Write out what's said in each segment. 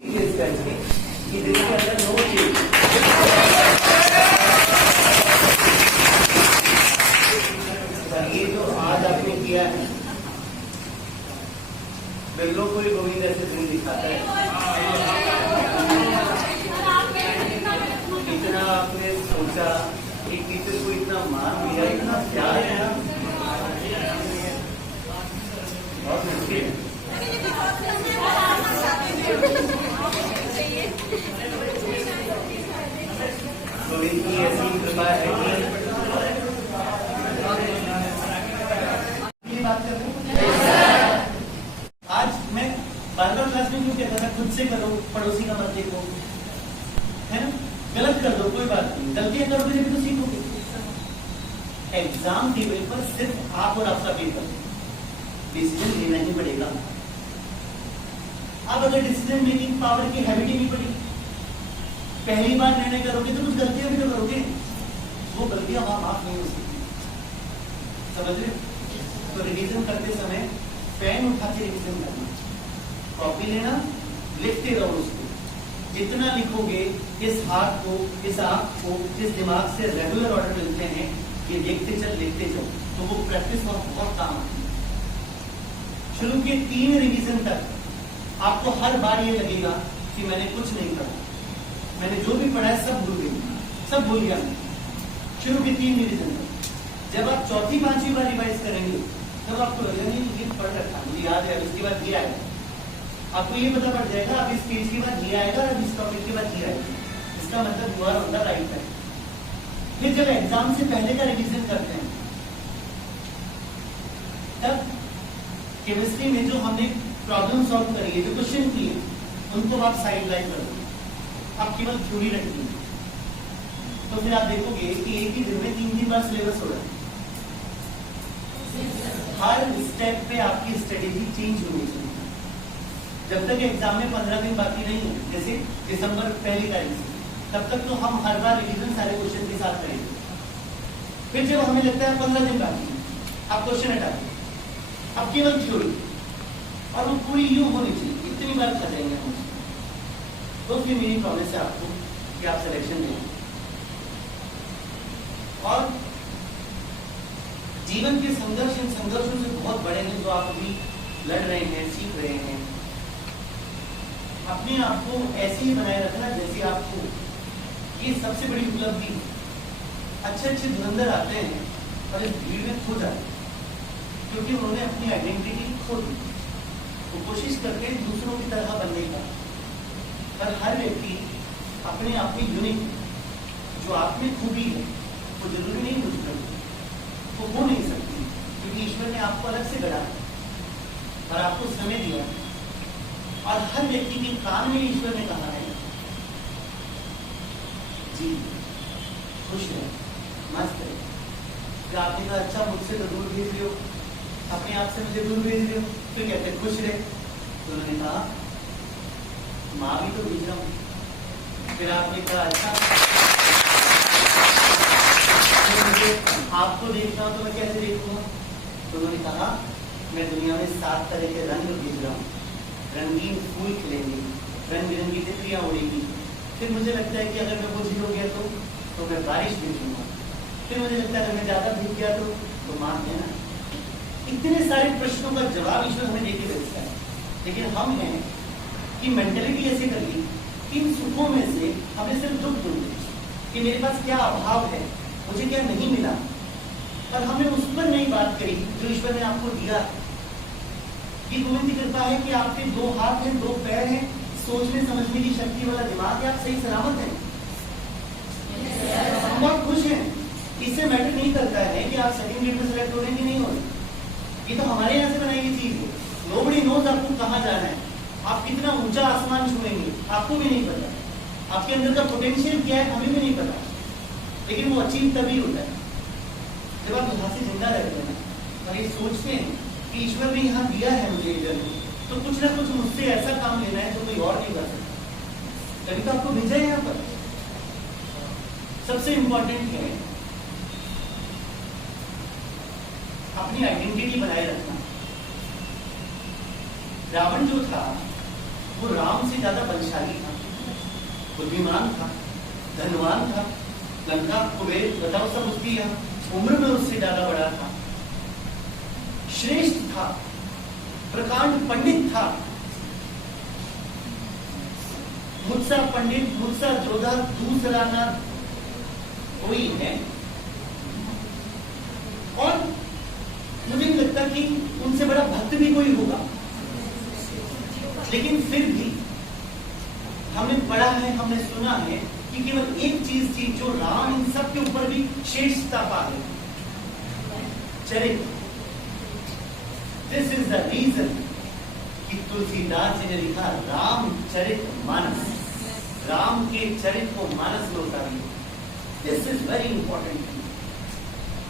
ये जो आज आपने किया है, बिल्लो को ही गोविंद ऐसे दिन दिखाता है। इतना आपने सोचा, एक टीचर को इतना मान दिया, इतना प्यार है ना, बहुत मुश्किल है। गोविंद की ऐसी कृपा है कि आज मैं बार-बार क्लास में क्यों कहता था खुद से करो, पड़ोसी का मत देखो, है ना? गलत कर दो कोई बात नहीं, गलतियां करोगे जब तो सीखोगे। एग्जाम टेबल पर सिर्फ आप और आपका पेपर, डिसीजन लेना ही पड़ेगा। आप अगर डिसीजन मेकिंग पावर की हैबिट ही नहीं पड़ी, पहली बार निर्णय करोगे तो कुछ गलतियां भी तो करोगे, वो गलतियां वहां माफ नहीं हो सकती, समझ रहे? तो रिवीजन करते समय पेन उठा के रिवीजन करना, कॉपी लेना, लिखते रहो उसको। जितना लिखोगे, इस हाथ को, इस आंख को, इस दिमाग से रेगुलर ऑर्डर मिलते हैं, ये देखते चल लिखते जाओ, तो वो प्रैक्टिस बहुत काम आती है। शुरू के 3 रिवीजन तक आपको हर बार ये लगेगा कि मैंने कुछ नहीं पढ़ा, मैंने जो भी पढ़ा है सब भूल गई, सब भूल गया मैं। शुरू के 3 रिवीजन तक जब आप चौथी 5वीं बार रिवाइज करेंगे तब आपको लगेगा नहीं ये पढ़ रखा, मुझे याद है, उसके बाद ये आएगा, आपको ये पता पड़ जाएगा अब इस पेज के बाद ये आएगा और इस टॉपिक के बाद ये आएगा, इसका मतलब you are on the right track. फिर जब एग्जाम से पहले का रिवीजन करते हैं, तब केमिस्ट्री में जो हमने प्रॉब्लम सॉल्व करी है, जो क्वेश्चन किए, उनको आप साइड लाइन कर दो, आप केवल थ्योरी रखनी है। तो फिर आप देखोगे कि एक ही दिन में 3 बार सिलेबस हो रहा है। हर स्टेप पे आपकी स्ट्रेटेजी चेंज होनी चाहिए। जब तक एग्जाम में 15 दिन बाकी नहीं है, जैसे दिसंबर 1 तारीख से, तब तक तो हम हर बार रिवीजन सारे क्वेश्चन के साथ करेंगे। फिर जब हमें लगता है 15 दिन बाकी है, आप क्वेश्चन हटा दो, अब केवल थ्योरी, और वो पूरी यूं होनी चाहिए, इतनी बार खा जाएंगे हम। तो फिर मेरी प्रॉमिस है आपको कि आप सिलेक्शन दें। और जीवन के संघर्ष, इन संघर्षों से बहुत बड़े हैं जो आप अभी लड़ रहे हैं, सीख रहे हैं। अपने आप को ऐसे ही बनाए रखना जैसे आपको, ये सबसे बड़ी उपलब्धि। अच्छे अच्छे धुरंधर आते हैं और इस भीड़ में खो जाते हैं, क्योंकि उन्होंने अपनी आइडेंटिटी खो दी। वो कोशिश करते हैं दूसरों की तरह बनने का, पर हर व्यक्ति अपने आप में यूनिक, जो आप में खूबी है, वो जरूरी नहीं मुझे वो हो नहीं सकती, क्योंकि ईश्वर ने आपको अलग से गढ़ा और आपको समय दिया। और हर व्यक्ति के कान में ईश्वर ने कहा है जी खुश है, मस्त है। फिर आपने कहा अच्छा मुझसे तो दूर भेज रहे हो, अपने आप से मुझे दूर भेज रहे हो, फिर कहते खुश रहे। तो उन्होंने कहा माँ भी तो भेज रहा हूँ। फिर आपने कहा अच्छा मुझे आपको देखना हो तो मैं कैसे देखूंगा? तो उन्होंने कहा मैं दुनिया में 7 तरह के रंग भेज रहा हूँ, रंगीन फूल खिलेंगे, रंग बिरंगी तितलियां उड़ेगी। फिर मुझे लगता है कि अगर मैं कुछ हो गया तो मैं बारिश भेजूंगा। फिर मुझे लगता है अगर मैं ज्यादा भीग गया तो मान देना। इतने सारे प्रश्नों का जवाब ईश्वर हमें देके भेजता है, लेकिन हम हैं कि मेंटेलिटी ऐसी कर ली कि इन सुखों में से हमें सिर्फ दुख ढूंढे कि मेरे पास क्या अभाव है, मुझे क्या नहीं मिला, पर हमने उस पर नहीं बात करी जो ईश्वर ने आपको दिया। ये गोविंद की कृपा है कि आपके 2 हाथ हैं, 2 पैर हैं, सोचने समझने की शक्ति वाला दिमाग है, आप सही सलामत हैं, हम बहुत खुश हैं। इससे मैटर नहीं करता है कि आप सेकंड ग्रेड में सेलेक्ट हो रहे हैं कि नहीं हो रहे, ये तो हमारे यहाँ से बनाई गई चीज है। नोबडी नोज आपको कहाँ जाना है, आप कितना ऊंचा आसमान छुएंगे आपको भी नहीं पता, आपके अंदर का पोटेंशियल क्या है हमें भी नहीं पता, लेकिन वो अचीव तभी होता है जब आप यहाँ से जिंदा रहते हैं और ये सोचते हैं कि ईश्वर ने यहाँ दिया है मुझे इधर, तो कुछ ना कुछ मुझसे ऐसा काम लेना है जो कोई और नहीं कर सकता, तभी तो आपको भेजा है यहाँ पर। सबसे इंपॉर्टेंट है अपनी आइडेंटिटी बनाए रखना। रावण जो था वो राम से ज्यादा बलशाली था, बुद्धिमान था, धनवान था, लंका कुबेर बताओ सब उसकी उम्र में उससे ज्यादा बड़ा था, श्रेष्ठ था, प्रकांड पंडित था, मुझसा पंडित मुझसा जोधा दूसरा ना कोई है। और मुझे नहीं लगता कि उनसे बड़ा भक्त भी कोई होगा, लेकिन फिर भी हमने पढ़ा है, हमने सुना है कि केवल एक चीज थी जो राम इन सब के ऊपर भी श्रेष्ठता पा गए, चरित्र। दिस इज द रीजन कि तुलसीदास जी ने लिखा रामचरित मानस, राम के चरित्र को मानस में उतारिए। This is very important.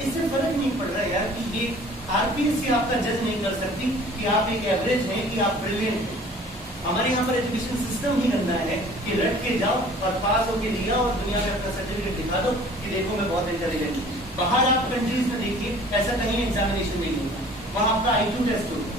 इससे फर्क नहीं पड़ रहा यार कि ये आरपीएससी आपका जज नहीं कर सकती कि आप एक एवरेज हैं कि आप ब्रिलियंट हैं। हमारे यहाँ पर एजुकेशन सिस्टम ही गंदा है कि रट के जाओ और पास होके दिया और दुनिया में अपना सर्टिफिकेट दिखा दो कि देखो मैं बहुत इंटेलिजेंट हूँ। बाहर आप कंट्रीज में देखिए ऐसा कहीं एग्जामिनेशन नहीं होता, वहां आपका IQ टेस्ट होता है।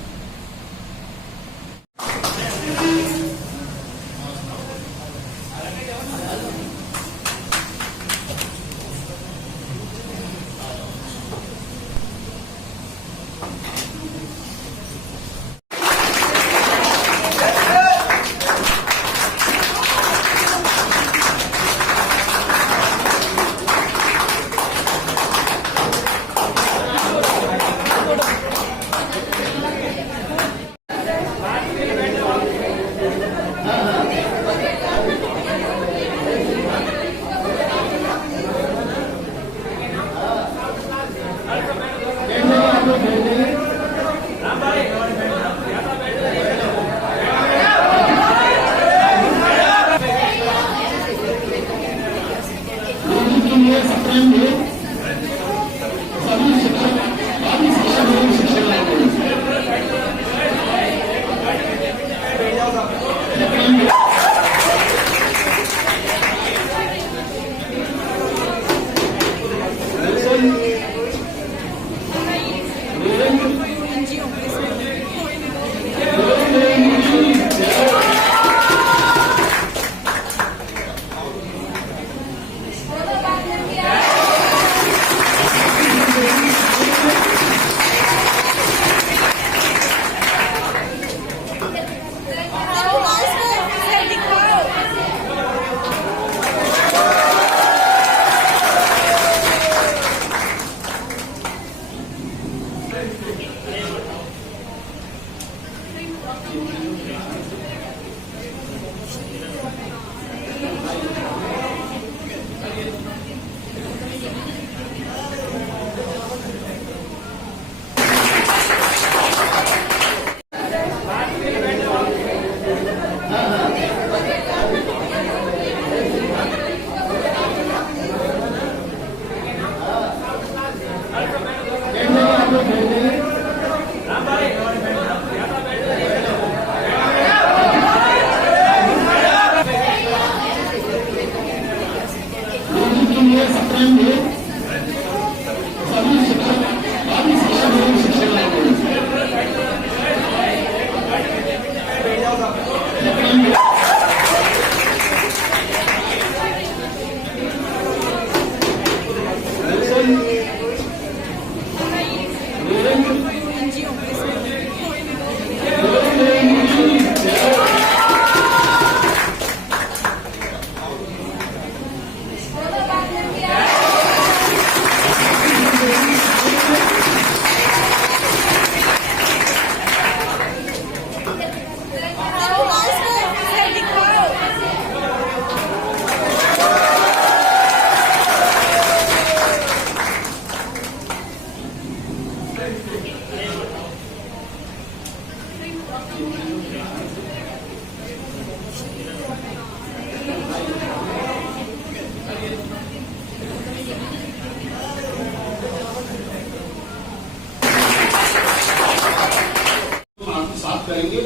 करेंगे,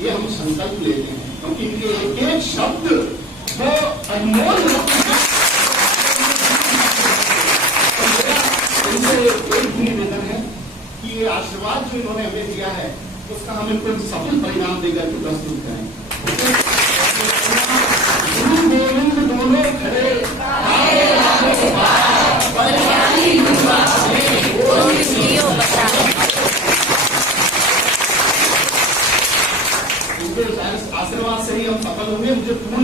ये हम संकल्प लेते हैं, क्योंकि इनके एक एक शब्द वो अनमोल इनसे एक भी निवेदन है कि ये आशीर्वाद जो इन्होंने हमें दिया है उसका हम इनको सफल परिणाम देकर के प्रस्तुत करें। गुरु गोविंद दोनों खड़े उनके आशीर्वाद से ही हम सफल होंगे। मुझे पुनः